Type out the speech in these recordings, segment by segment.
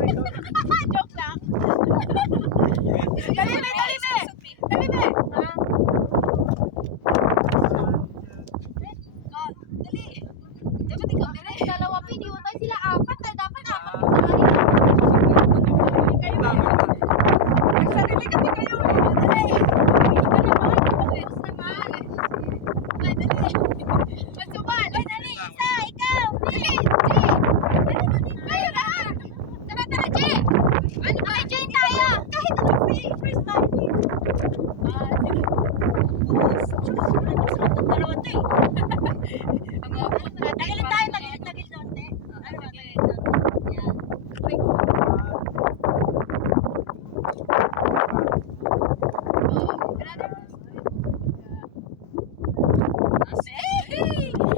Joke lang. Dali, be! Dali, be! Dali, be! Dali. Dapat ikaw, dali. Dalawa piniwan tayo sila apat. Dapat apat yung tayo. Sarili kasi kayo. Dali. Iba naman. Pagkos naman. Ay, dali. Masubal. Ay, dali. Isa, ikaw. Dali. Kayo na. Tara, tara, Jay. Ano ba? Jay tayo. Kahit ano, first time. Dalawa to eh. Tagilid tayo, tagilid doon. Ano ba? Yan.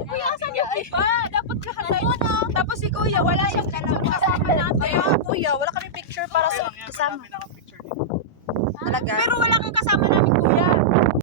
Kuya, asan yung iba? Dapat kahatay. Tapos si Kuya, wala siyang picture kasama natin. Kuya, wala kami picture para sa kasama. Talaga? Pero wala kang kasama namin